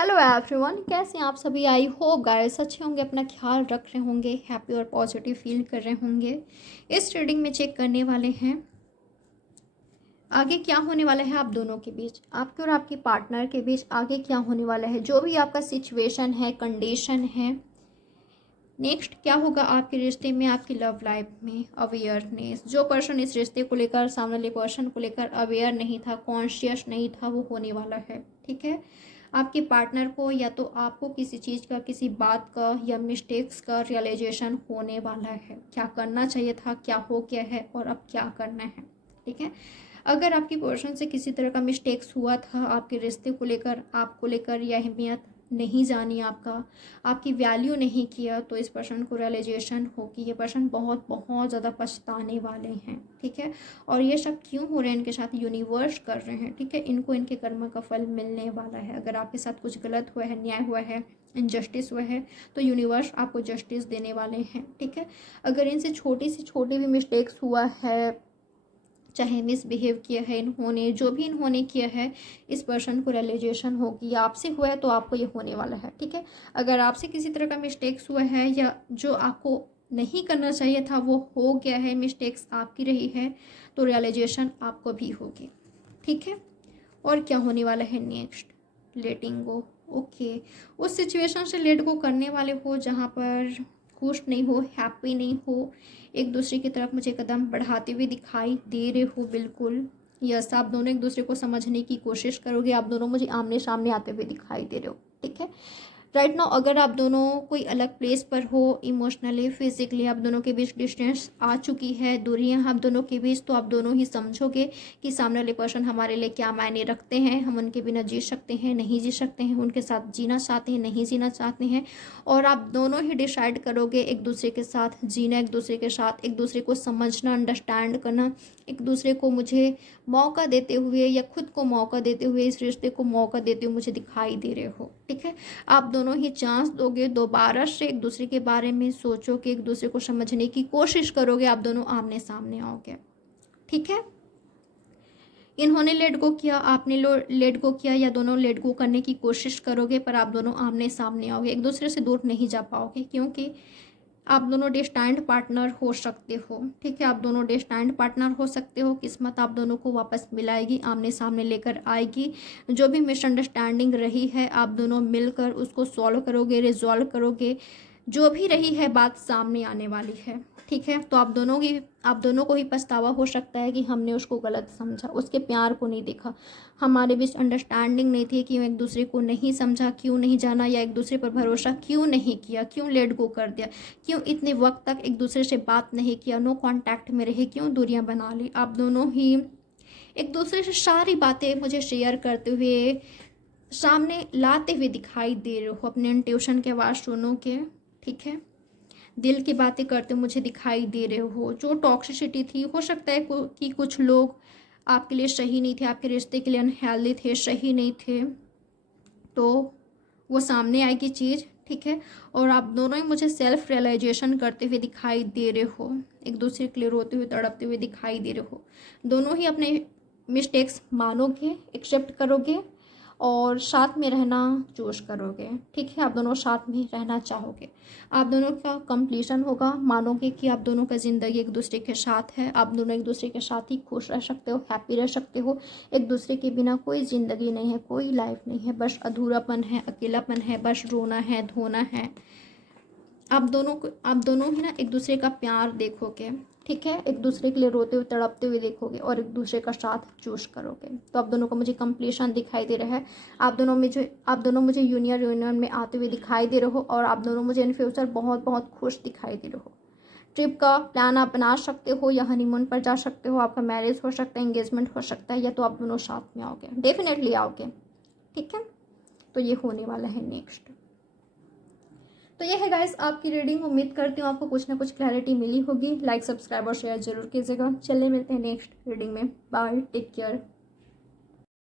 Hello everyone, कैसे हैं आप सभी। आई होप गाइस अच्छे होंगे, अपना ख्याल रख रहे होंगे, हैप्पी और पॉजिटिव फील कर रहे होंगे। इस रीडिंग में चेक करने वाले हैं आगे क्या होने वाला है आप दोनों के बीच, आपके और आपके पार्टनर के बीच आगे क्या होने वाला है। जो भी आपका सिचुएशन है, कंडीशन है, नेक्स्ट क्या होगा आपके रिश्ते में, आपकी लव लाइफ में। अवेयरनेस, जो पर्सन इस रिश्ते को लेकर, सामने वाले पर्सन को लेकर अवेयर नहीं था, कॉन्शियस नहीं था, वो होने वाला है। ठीक है, आपके पार्टनर को या तो आपको किसी चीज़ का, किसी बात का या मिस्टेक्स का रियलाइजेशन होने वाला है। क्या करना चाहिए था, क्या हो गया है और अब क्या करना है। ठीक है, अगर आपकी पर्सन से किसी तरह का मिस्टेक्स हुआ था आपके रिश्ते को लेकर, आपको लेकर, या अहमियत नहीं जानी आपका, आपकी वैल्यू नहीं किया, तो इस पर्सन को रियलाइजेशन हो कि ये पर्सन बहुत बहुत ज़्यादा पछताने वाले हैं। ठीक है, और ये सब क्यों हो रहे हैं इनके साथ, यूनिवर्स कर रहे हैं। ठीक है, इनको इनके कर्म का फल मिलने वाला है। अगर आपके साथ कुछ गलत हुआ है, अन्याय हुआ है, इनजस्टिस हुआ है, तो यूनिवर्स आपको जस्टिस देने वाले हैं। ठीक है, अगर इनसे छोटी से छोटी भी मिस्टेक्स हुआ है, चाहे मिसबिहेव किया है इन्होंने, जो भी इन्होंने किया है, इस पर्सन को रियलाइजेशन होगी। आपसे हुआ है तो आपको ये होने वाला है। ठीक है, अगर आपसे किसी तरह का मिस्टेक्स हुआ है या जो आपको नहीं करना चाहिए था वो हो गया है, मिस्टेक्स आपकी रही है, तो रियलाइजेशन आपको भी होगी। ठीक है, और क्या होने वाला है नेक्स्ट, लेटिंग गो। ओके, उस सिचुएशन से लेट गो करने वाले हो जहाँ पर खुश नहीं हो, हैप्पी नहीं हो, एक दूसरे की तरफ मुझे कदम बढ़ाते हुए दिखाई दे रहे हो। बिल्कुल यस, आप दोनों एक दूसरे को समझने की कोशिश करोगे, आप दोनों मुझे आमने सामने आते हुए दिखाई दे रहे हो। ठीक है, राइट नाउ अगर आप दोनों कोई अलग प्लेस पर हो, इमोशनली, फिजिकली आप दोनों के बीच डिस्टेंस आ चुकी है, दूरियां आप दोनों के बीच, तो आप दोनों ही समझोगे कि सामने वाले पर्सन हमारे लिए क्या मायने रखते हैं। हम उनके बिना जी सकते हैं, नहीं जी सकते हैं, उनके साथ जीना चाहते हैं, नहीं जीना चाहते हैं। और आप दोनों ही डिसाइड करोगे एक दूसरे के साथ जीना, एक दूसरे के साथ एक दूसरे को समझना, अंडरस्टैंड करना, एक दूसरे को मुझे मौका देते हुए या खुद को मौका देते हुए, इस रिश्ते को मौका देते हुए मुझे दिखाई दे रहे हो। ठीक है, आप दोनों ही चांस दोगे, दोबारा से एक दूसरे के बारे में सोचोगे, एक दूसरे को समझने की कोशिश करोगे, आप दोनों आमने सामने आओगे। ठीक है, इन्होंने लेट गो किया, आपने लेट गो किया, या दोनों लेट गो करने की कोशिश करोगे, पर आप दोनों आमने सामने आओगे, एक दूसरे से दूर नहीं जा पाओगे, क्योंकि आप दोनों डेस्टाइंड पार्टनर हो सकते हो। ठीक है, आप दोनों डेस्टाइंड पार्टनर हो सकते हो। किस्मत आप दोनों को वापस मिलाएगी, आमने सामने लेकर आएगी। जो भी मिसअंडरस्टैंडिंग रही है, आप दोनों मिलकर उसको सॉल्व करोगे, रिजॉल्व करोगे। जो भी रही है बात सामने आने वाली है। ठीक है, तो आप दोनों को ही पछतावा हो सकता है कि हमने उसको गलत समझा, उसके प्यार को नहीं देखा, हमारे बीच अंडरस्टैंडिंग नहीं थी, क्यों एक दूसरे को नहीं समझा, क्यों नहीं जाना, या एक दूसरे पर भरोसा क्यों नहीं किया, क्यों लेट गो कर दिया, क्यों इतने वक्त तक एक दूसरे से बात नहीं किया, नो कांटेक्ट में रहे, क्यों दूरियां बना ली। आप दोनों ही एक दूसरे से सारी बातें मुझे शेयर करते हुए, सामने लाते हुए दिखाई दे रहे हो, अपने इंट्यूशन के आवाज़ सुनो के। ठीक है, दिल की बातें करते मुझे दिखाई दे रहे हो। जो टॉक्सिसिटी थी, हो सकता है कि कुछ लोग आपके लिए सही नहीं थे, आपके रिश्ते के लिए अनहेल्दी थे, सही नहीं थे, तो वो सामने आएगी चीज़। ठीक है, और आप दोनों ही मुझे सेल्फ रियलाइजेशन करते हुए दिखाई दे रहे हो, एक दूसरे के लिए रोते हुए, तड़पते हुए दिखाई दे रहे हो। दोनों ही अपने मिस्टेक्स मानोगे, एक्सेप्ट करोगे और साथ में रहना चूज करोगे। ठीक है, आप दोनों साथ में रहना चाहोगे, आप दोनों का कंप्लीशन होगा, मानोगे कि आप दोनों का ज़िंदगी एक दूसरे के साथ है, आप दोनों एक दूसरे के साथ ही खुश रह सकते हो, हैप्पी रह सकते हो। एक दूसरे के बिना कोई ज़िंदगी नहीं है, कोई लाइफ नहीं है, बस अधूरापन है, अकेलापन है, बस रोना है, धोना है। आप दोनों ही ना एक दूसरे का प्यार देखोगे। ठीक है, एक दूसरे के लिए रोते हुए, तड़पते हुए देखोगे और एक दूसरे का साथ चूज करोगे। तो आप दोनों को मुझे कंप्लीशन दिखाई दे रहा है। आप दोनों मुझे यूनियन में आते हुए दिखाई दे रहे हो, और आप दोनों मुझे इन फ्यूचर बहुत बहुत खुश दिखाई दे रहे हो। ट्रिप का प्लान आप बना सकते हो, या हनीमून पर जा सकते हो, आपका मैरिज हो सकता है, एंगेजमेंट हो सकता है, या तो आप दोनों साथ में आओगे, डेफिनेटली आओगे। ठीक है, तो ये होने वाला है नेक्स्ट। तो ये है गाइस आपकी रीडिंग। उम्मीद करती हूँ आपको कुछ ना कुछ क्लैरिटी मिली होगी। लाइक, सब्सक्राइब और शेयर जरूर कीजिएगा। चलिए मिलते हैं नेक्स्ट रीडिंग में। Bye, take care.